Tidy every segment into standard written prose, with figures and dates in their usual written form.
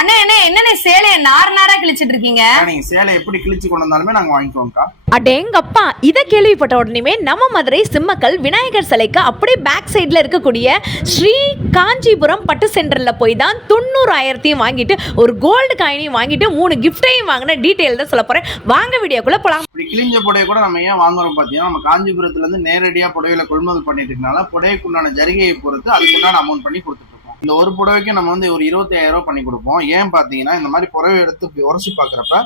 அண்ணா என்ன சேலைய நாரா கிழிச்சிட்டு இருக்கீங்க? நீங்க சேலை எப்படி கிழிச்சு கொண்டு வந்தாலுமே நாங்க வாங்கிக்குவோம்க்கா. அடேங்கப்பா, இதை கேள்விப்பட்ட உடனே நம்ம மதுரை சிம்மக்கல் விநாயகர் சிலைக்கு அப்படியே பேக் சைடில் இருக்கக்கூடிய ஸ்ரீ காஞ்சிபுரம் பட்டு சென்டரில் போய் தான் 90,000 வாங்கிட்டு ஒரு கோல்டு காயினையும் வாங்கிட்டு 3 கிஃப்டையும் வாங்கின டீட்டெயில் தான் சொல்ல போகிறேன். வாங்க வீடியோக்குள்ளே போகலாம். இப்படி கிழிஞ்ச புடவை கூட நம்ம ஏன் வாங்குறோம் பார்த்தீங்கன்னா, நம்ம காஞ்சிபுரத்துலேருந்து நேரடியாக புடவைகளை கொள்முதல் பண்ணிட்டு இருக்கனால புடவைக்கு உண்டான ஜரிகையை பொறுத்து அதுக்குண்டான அமௌண்ட் பண்ணி கொடுத்துட்டு இருக்கோம். இந்த ஒரு புடவைக்கு நம்ம வந்து ஒரு 25,000 பண்ணி கொடுப்போம். ஏன் பார்த்தீங்கன்னா, இந்த மாதிரி புடவை எடுத்து உரசி பார்க்குறப்ப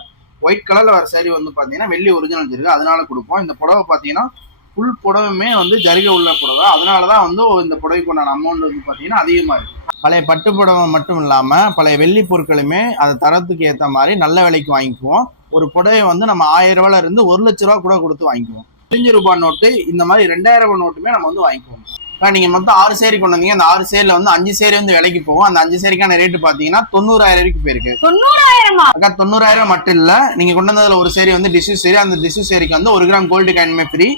ஒயிட் கலர்ல வர சாரி வந்து பாத்தீங்கன்னா வெள்ளி ஒரிஜினல் ஜரிகை, அதனால கொடுப்போம். இந்த புடவை பாத்தீங்கன்னா ஃபுல் புடவைமே வந்து ஜரிகை உள்ள புடவை, அதனாலதான் வந்து இந்த புடவைக்கு உண்டான அமௌண்ட் வந்து பாத்தீங்கன்னா அதிகமா இருக்கு. பழைய பட்டு புடவை மட்டும் இல்லாம பழைய வெள்ளி பொருட்களுமே அதை தரத்துக்கு ஏற்ற மாதிரி நல்ல விலைக்கு வாங்கிக்குவோம். ஒரு புடவை வந்து நம்ம 1000 ரூபாயில இருந்து 1 லட்ச ரூபா கூட கொடுத்து வாங்கிக்குவோம். 5 ரூபாய் நோட்டு இந்த மாதிரி 2000 ரூபாய் நோட்டுமே நம்ம வந்து வாங்கிக்குவோம். நீங்க மொத்தம் 6 சேரி கொண்டு வந்தீங்க. அந்த 6 சேரில வந்து 5 சேரி வந்து விலைக்கு போகும். அந்த 5 சேரிக்கான ரேட்டு பாத்தீங்கன்னா 90,000 வரைக்கும் போயிருக்கு. 90,000 அக்கா 90,000 மட்டும் இல்ல, நீங்க கொண்டு வந்ததுல ஒரு சேரி வந்து டிஷ்யூ சேரி, அந்த டிஷ்யூ சேரிக்கு வந்து 1 கிராம் கோல்டு காயினுமே ஃப்ரீ.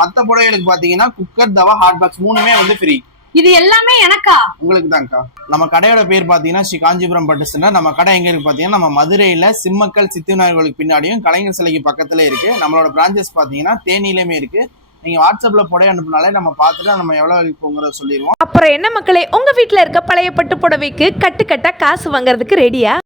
மத்த புடவைகளுக்கு பாத்தீங்கன்னா குக்கர், தவா, ஹாட் பாக்ஸ் 3மே வந்து ஃப்ரீ. இது எல்லாமே எனக்கா? உங்களுக்கு தான்க்கா. நம்ம கடையோட பேர் பாத்தீங்கன்னா ஸ்ரீ காஞ்சிபுரம் பட்டு சென்டர். நம்ம கடை எங்க இருக்கு பாத்தீங்கன்னா நம்ம மதுரையில சிம்மக்கல் சித்திவிநாயகர்களுக்கு பின்னாடியும் கலைஞர் சிலைக்கு பக்கத்துல இருக்கு. நம்மளோட பிரான்ச்சஸ் பாத்தீங்கன்னா தேனியிலுமே இருக்கு. நீங்க வாட்ஸ்அப்ல புடவை அனுப்புனாலே நம்ம பார்த்துட்டு நம்ம எவ்வளவு போங்கிறத சொல்லிடுவோம். அப்புறம் என்ன மக்களே, உங்க வீட்டில் இருக்க பழைய பட்டு புடவைக்கு கட்டு கட்டா காசு வாங்குறதுக்கு ரெடியா?